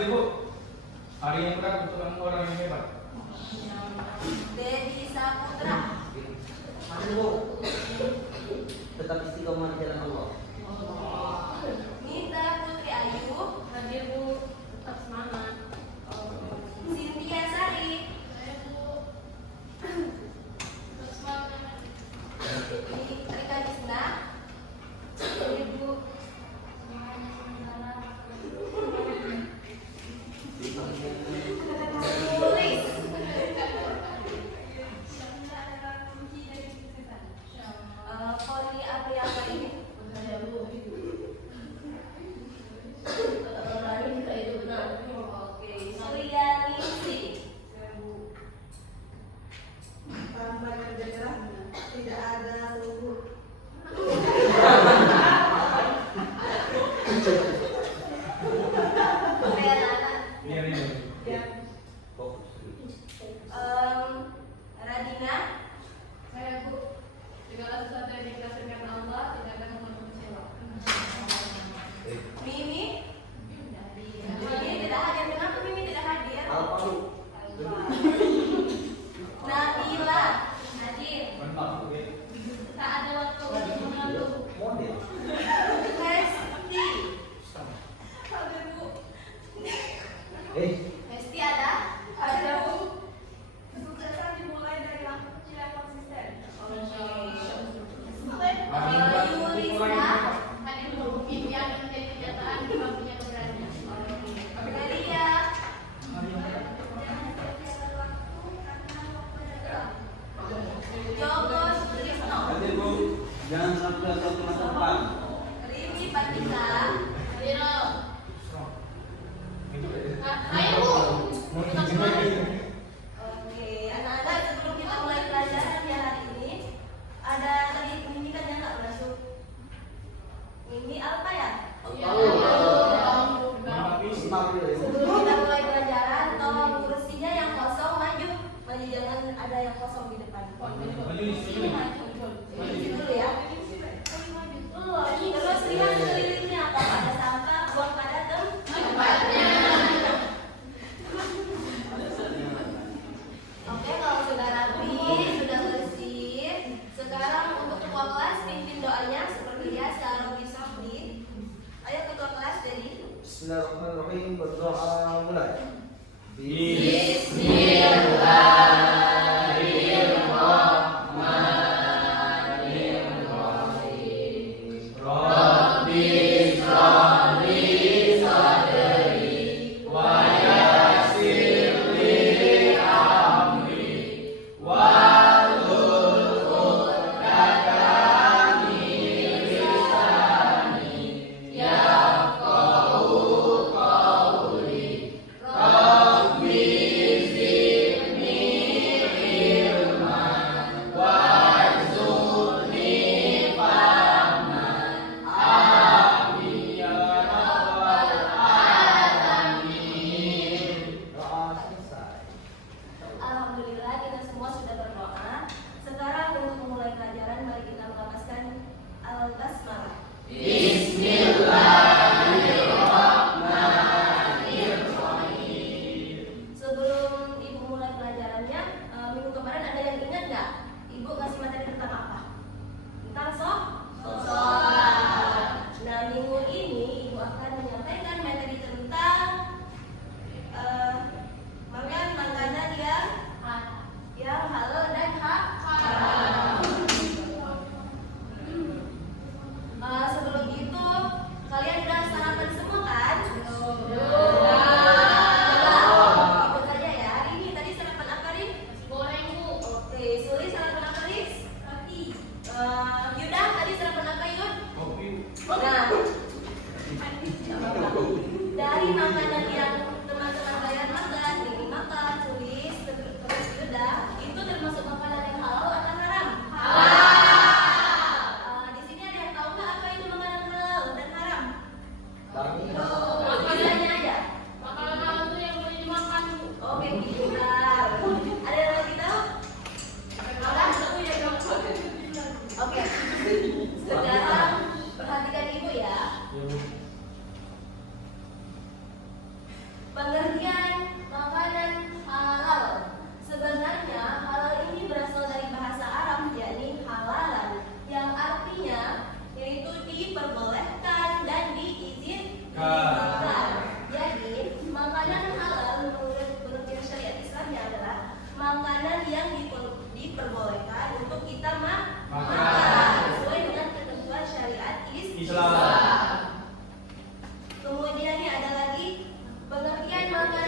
Hadir Bu. Hari yang berat untuk orang yang hebat. Dedi Saputra. Hadir Bu. Tetap istiqomah di jalan Allah. Nita Putri Ayu. Hadir Bu, tetap semangat. Cynthia Sari. Tetap semangat. Rika Disna. Hadir Bu. Tulis. Poli apa ini? Hadir Bu. Oke, Surya Ningsi. Tanpa kerja tidak ada lugu. Renata. Iya ini. Ya. Radina. Saya Bu, segala sesuatu yang dikasihkan Allah tidak akan membuat kecewa. Mimi. Mimi tidak hadir. Kenapa Mimi tidak hadir? Apa Bu? Nabila. Hadir. Mantap Bu. Tak ada waktu untuk mengeluh. Model. Hesti. Hadir Bu. Hesti ada? Ada Bu. Kesuksesan dimulai dari langkah kecil yang konsisten. Yurisna. Hadir Bu, mimpi akan menjadi kenyataan jika punya keberanian. Melia. Joko Sutrisno. Hadir Bu. Jangan sampai satu masa depan. Rimi Patika. Hadir. Itu Ayo Bu, tetap semangat. Oke, anak-anak sebelum kita mulai pelajaran ya hari ini, ada tadi Mimi kan yang nggak masuk. Mimi apa ya? Sebelum kita mulai pelajaran, tolong kursinya yang kosong maju, jangan ada yang kosong di depan. Maju di sini. Maju dulu ya. Terus lihat sekelilingnya, kalau ada sampah, buang pada tempatnya. Oke, kalau sudah rapi, sudah bersih, sekarang untuk ketua kelas pimpin doanya seperti biasa, Robi Sobri. Ayo ketua kelas jadi. Bismillahirrahmanirrahim. Berdoa mulai. Doa selesai. Alhamdulillah kita semua sudah berdoa. Sekarang untuk memulai pelajaran, mari kita melafazkan al-basmalah. Sebelum ibu mulai pelajarannya, minggu kemarin ada yang ingat nggak? Ibu ngasih materi tentang apa? Tentang sholat. Nah, minggu ini ibu akan menyampaikan materi tentang makanan yang halal dan haram. Sebelum itu kalian udah sarapan semua kan? Ikut saja ya. Hari ini tadi sarapan apa, Rin? Goreng Bu. Oke, Suli sarapan apa, Riz? Roti. Yuda tadi sarapan apa, Yud? Kopi. Nah, dari makanan yang teman-teman bayar makan, ini makan, tulis, terus Yuda, itu termasuk makanan yang halal atau haram? Di sini ada yang tahu nggak apa itu makanan halal dan haram? Pilihannya aja. Makanan halal itu yang boleh dimakan Bu. Oke, pintar. Ada yang lagi tahu? Oke. Sekarang perhatikan ibu ya. Pengertian makanan halal. Sebenarnya halal ini berasal dari bahasa Arab yakni halalan, yang artinya yaitu diperbolehkan dan diizinkan. Jadi makanan halal menurut pengertian syariat Islamnya adalah makanan yang diperbolehkan untuk kita makan sesuai dengan ketentuan syariat Islam. Islam. Kemudian ini ada lagi pengertian makanan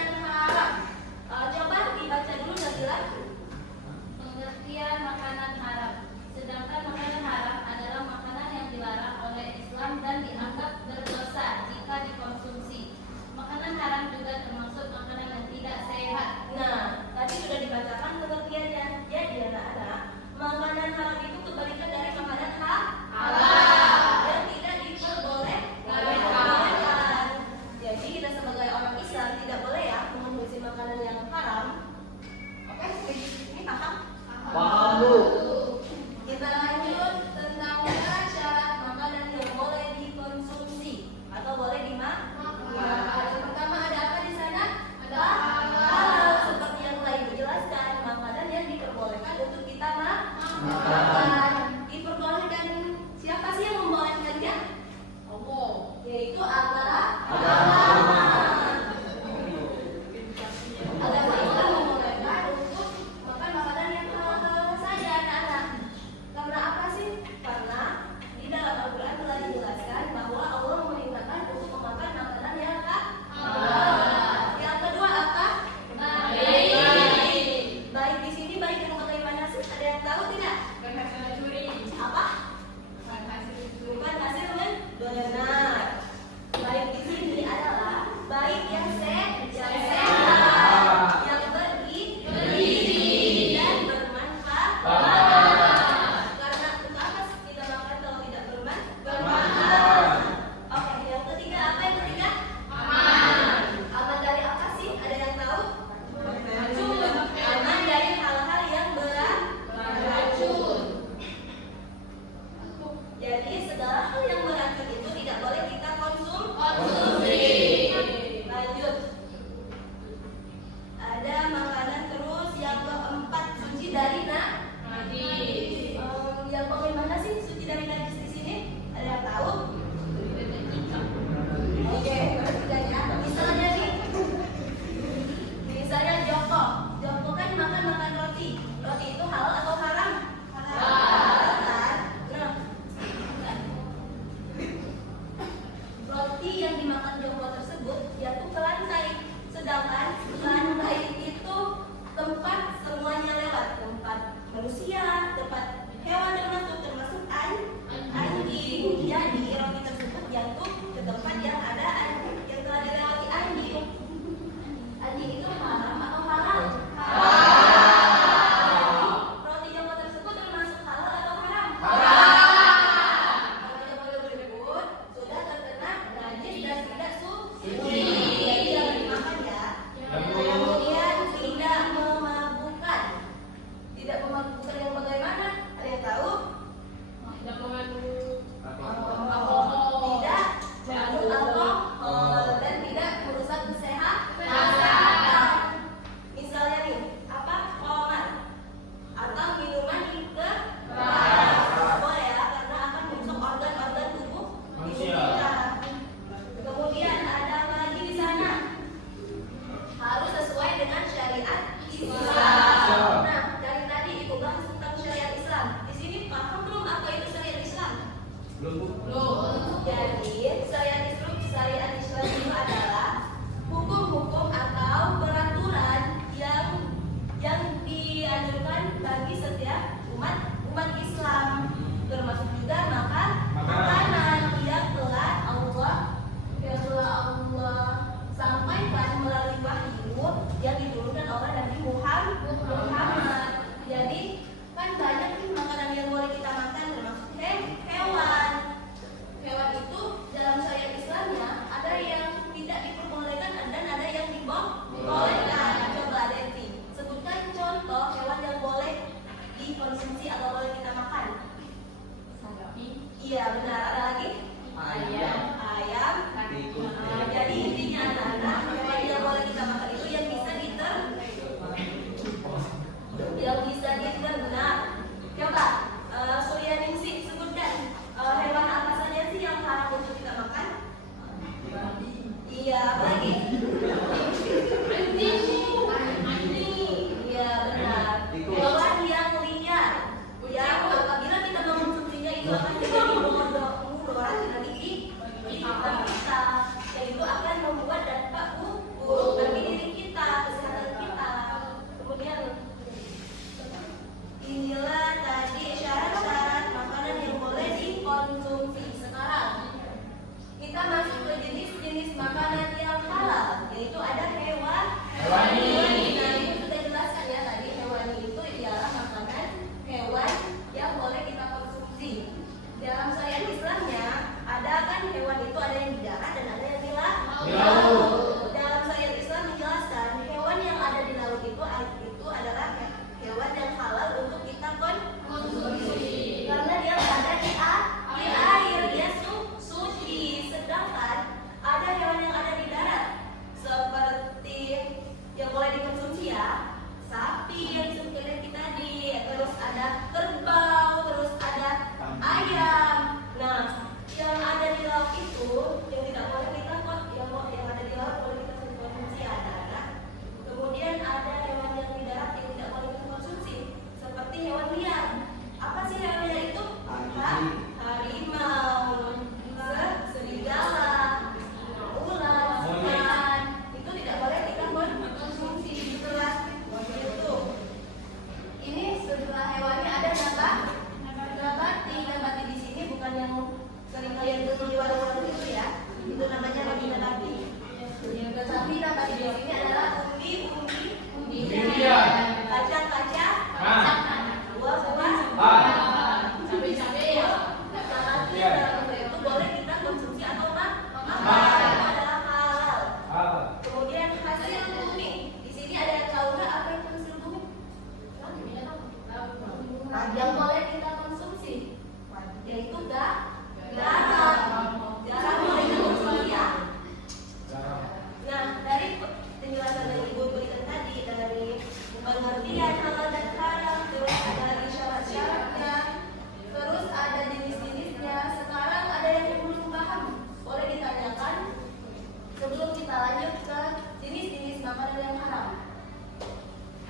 kita lanjut ke jenis-jenis makanan yang haram.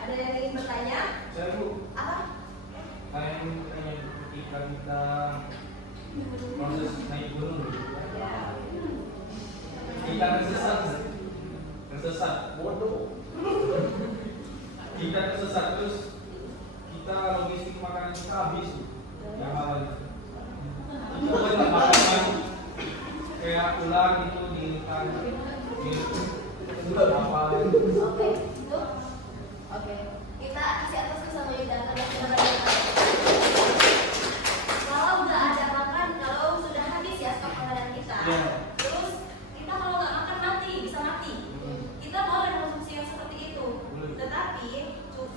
Ada yang ingin bertanya? Saya Bu, Apa? kalian bertanya ketika kita proses naik gunung, Ya. kita tersesat, Bodoh. kita tersesat terus kita logistik makanan kita habis, yang halal itu. Itu kan makanan kayak ular gitu di hutan, di apa? Oke, itu. Oke. Kita kasih atas ke sama Yuda karena kita banyak. Kalau udah ada makan, kalau sudah habis ya stok makanan kita. Iya. Terus kita kalau nggak makan mati, bisa mati. Kita boleh konsumsi yang seperti itu. Boleh. Tetapi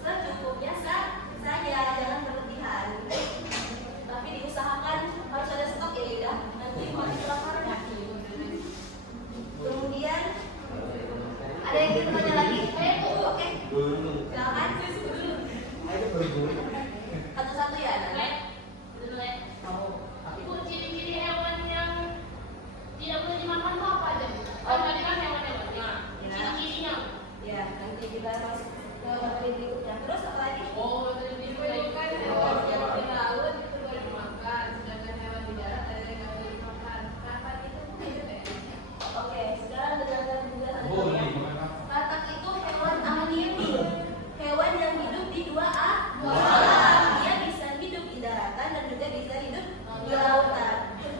secukupnya saja, jangan berlebihan. Tapi diusahakan harus ada stok ya Yuda. Nanti mati kelaparan. Kemudian ada yang ingin bertanya lagi? Oke. Gunung. Silakan. Ayo bergunung. Satu-satu ya. Nana? Ibu, ciri-ciri hewan yang tidak boleh dimakan itu apa aja? Oh, tadi kan hewan-hewannya. Ciri-cirinya. Ya, nanti kita masuk ke materi berikutnya. Terus apa lagi? Oh, tadi itu kan hewan yang di laut itu boleh dimakan, sedangkan hewan di darat ada yang nggak boleh dimakan. Kenapa itu? Oke, sekarang dengarkan penjelasan Boleh ya. makan apa? Katak itu hewan amnioni. Hewan yang hidup di dua alam. Dia bisa hidup di daratan dan juga bisa hidup di lautan.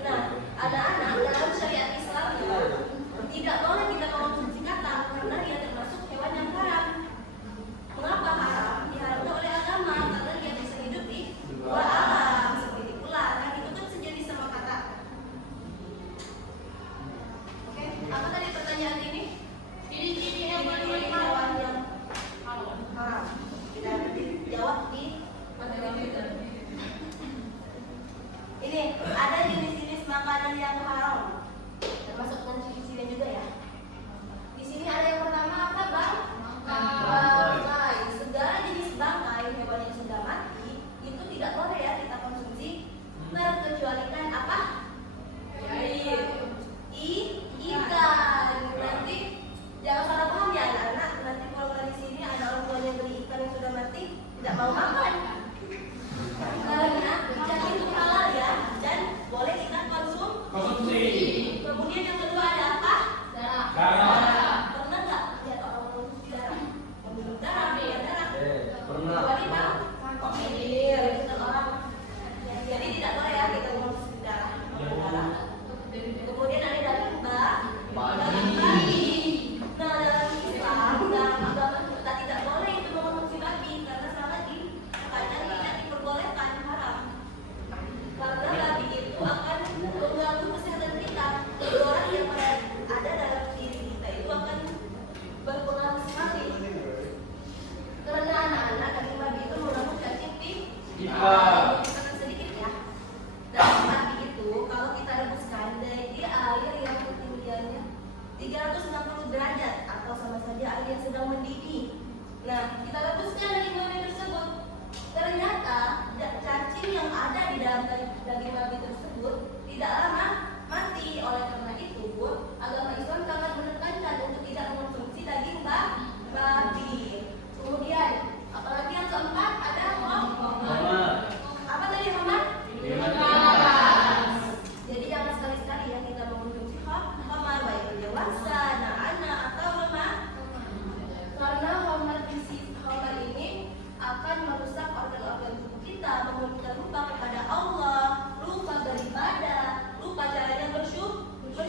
Nah, anak-anak dalam syariat Islam ya, tidak boleh kita mengonsumsi katak karena dia termasuk hewan yang haram. Mengapa haram? Diharamkan oleh agama karena dia bisa hidup di dua alam seperti ular. Kan itu kan sejenis sama katak. Oke, apa tadi pertanyaan ini? Ciri-ciri hewan Hewan yang hewan yang haram. haram. Tidak dijawab di materi kita. Ini ada jenis-jenis makanan yang haram, termasuk dengan ciri-cirinya juga ya. Di sini ada yang pertama apa bang? Bangkai. Segala jenis bangkai hewan yang sudah mati itu tidak boleh ya kita konsumsi, terkecualikan apa? Ikan. Nanti jangan salah paham ya anak-anak. Nanti kalau dari sini ada orang tuanya beli ikan yang sudah mati tidak mau makan. Karena ikan itu halal ya dan boleh kita Konsumsi. Kemudian yang kedua ada apa? Darah. Darah. Pernah nggak lihat orang konsumsi darah? Membunuh darah, biar darah. Pernah. Kecuali bang, iya, itu kan orang. Jadi tidak boleh ya kita konsumsi darah. Darah. Kemudian ada daging daging babi. Nah dalam Islam, dalam agama kita tidak boleh itu mengonsumsi babi karena sama di kadang tidak diperbolehkan haram. Karena babi itu akan mengganggu kesehatan kita. Orang yang ada dalam diri kita itu akan berpengaruh sekali. Karena anak-anak daging babi itu mengandung cacing Pipa. sedikit ya. Daging babi itu kalau kita rebuskan di air yang ketinggiannya 360 derajat atau sama saja air yang sedang mendidih. Nah, kita rebuskan daging babi tersebut. Ternyata cacing yang ada di dalam daging babi tersebut tidak lama mati. Oleh karena itu, agama Islam sangat menekankan untuk tidak mengonsumsi daging babi. Kemudian, apalagi yang keempat ada apa tadi Muhammad? Jadi jangan sekali-sekali ya kita mengonsumsi khamar baik yang dewasa, anak-anak atau lemah. Karena khamar ini akan merusak organ-organ tubuh kita, membuat kita lupa kepada Allah, lupa beribadah, lupa caranya bersyukur.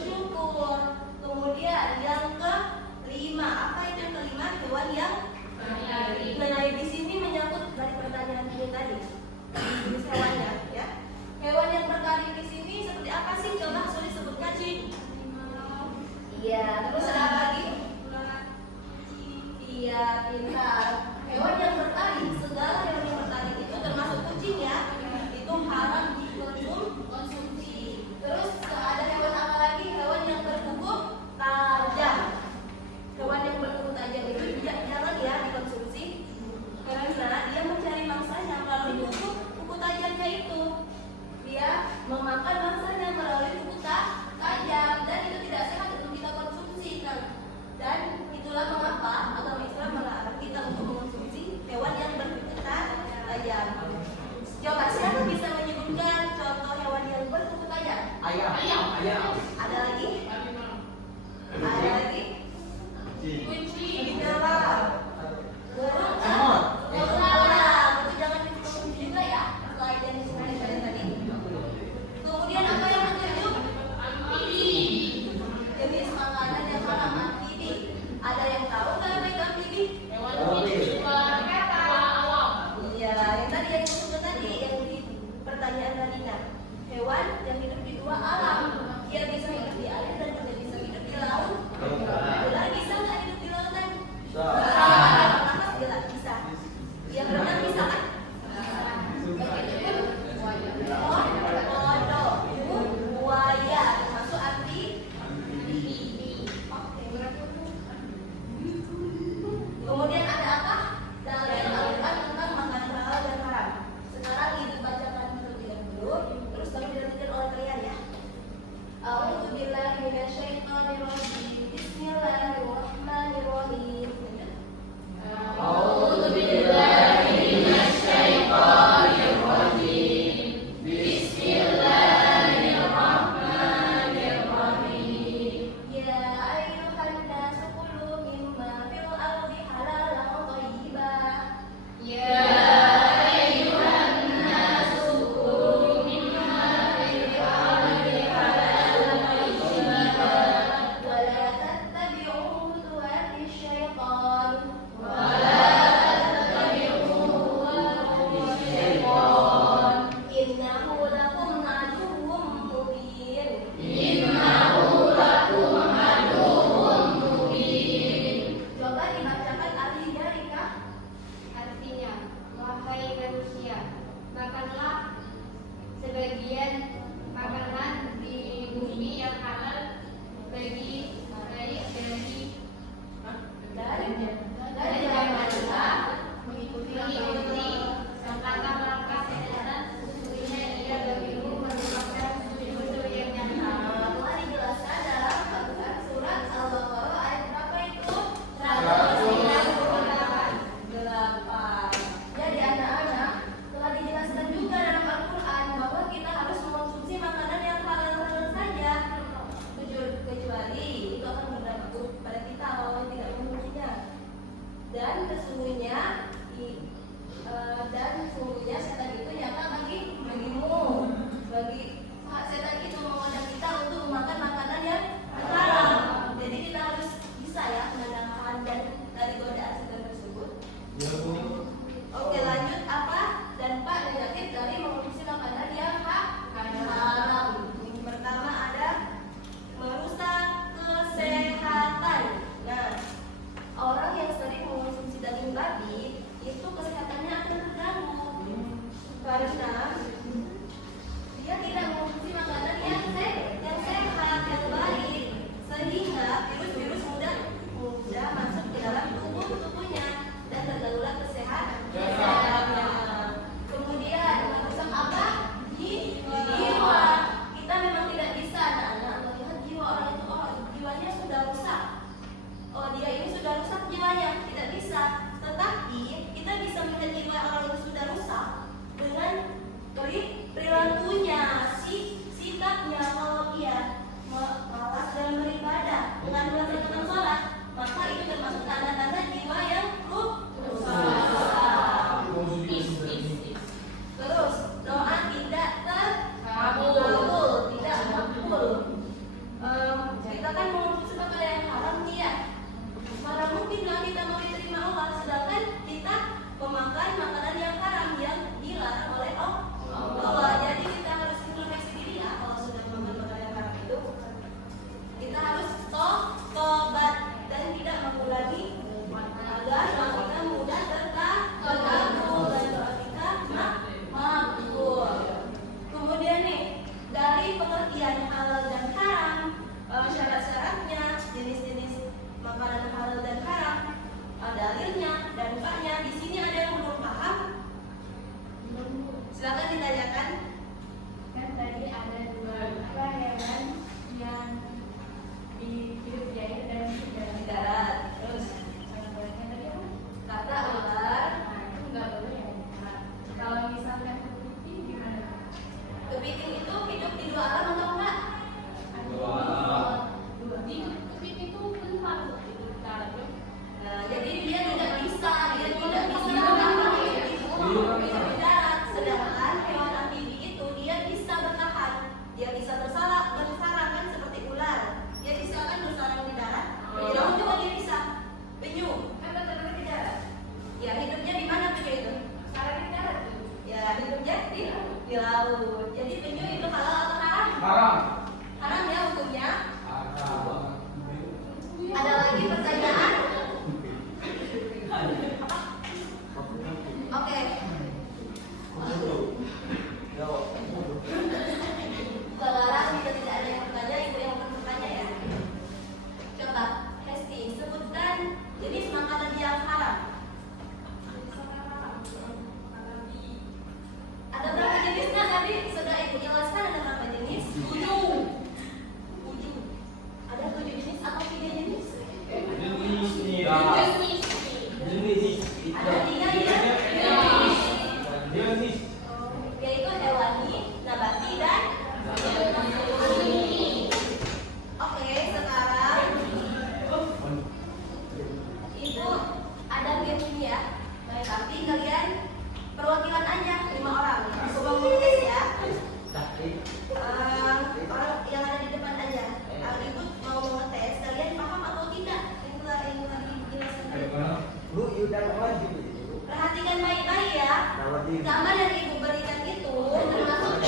Perhatikan baik-baik ya. Gambar yang ibu berikan itu termasuk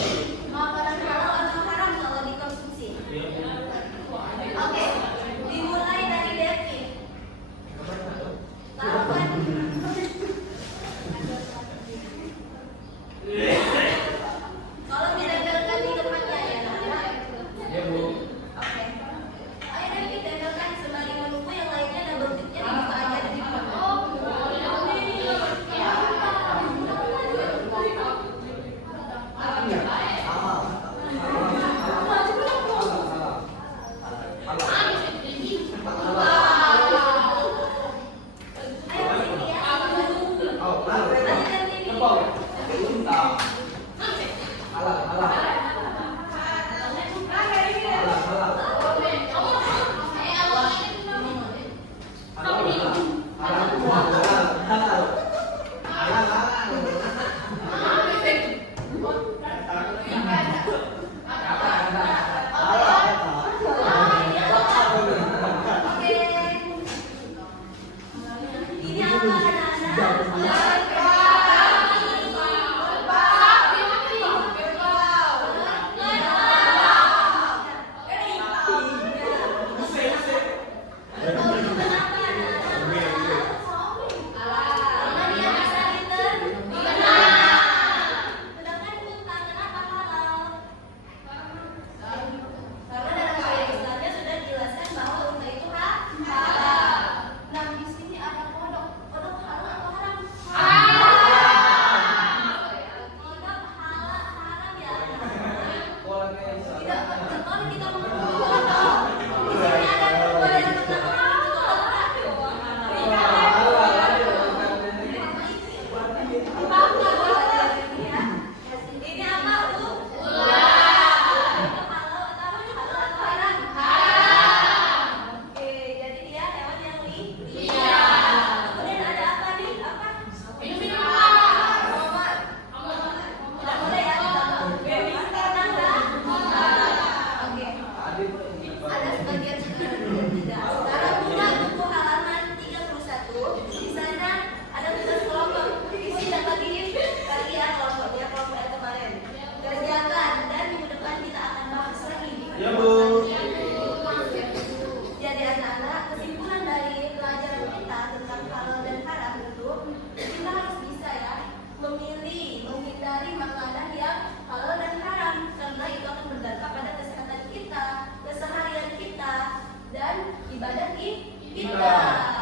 makanan halal atau haram kalau dikonsumsi. Oke, dimulai dari Devin. Lawan. Kalau ditempelkan di depannya ya. Ya Bu. Oke. Ayo Devin tempelkan sembari menunggu yang lainnya dan berikutnya dibuka aja di depan. Ayo sini ya. Lanjutkan ini. Oke. Ini apa anak-anak? Berbau itu kenapa anak-anak? Karena dia bisa diterima. Sedangkan utang kenapa halal? Karena dalam syariat Islamnya sudah dijelaskan bahwa unta itu halal. Nah, di sini ada kodok. Kodok halal atau haram? Kodok halal haram ya. Tidak, kalau kita ngomong kodok, di sini ada dua yang pertama itu ini apa Bu? Ular. Itu halal atau haram? Oke, jadi dia hewan yang liar. Kemudian ada apa nih? Apa? Robot. Tidak boleh ya ditambah. Karena enggak. Oke. Ada sebagian sudah tidak. Sekarang buka buku halaman 31. Di sana ada tugas kelompok. Ibu tidak bagi kalian kelompoknya kelompok yang kemarin. Kerjakan dan minggu depan kita akan bahas lagi. Ya Bu. Jadi anak-anak, kesimpulan dari pelajaran kita tentang halal dan haram itu kita harus bisa ya memilih, menghindari makanan yang halal dan haram karena itu akan berdampak pada kesehatan kita, keseharian kita, dan ibadah kita.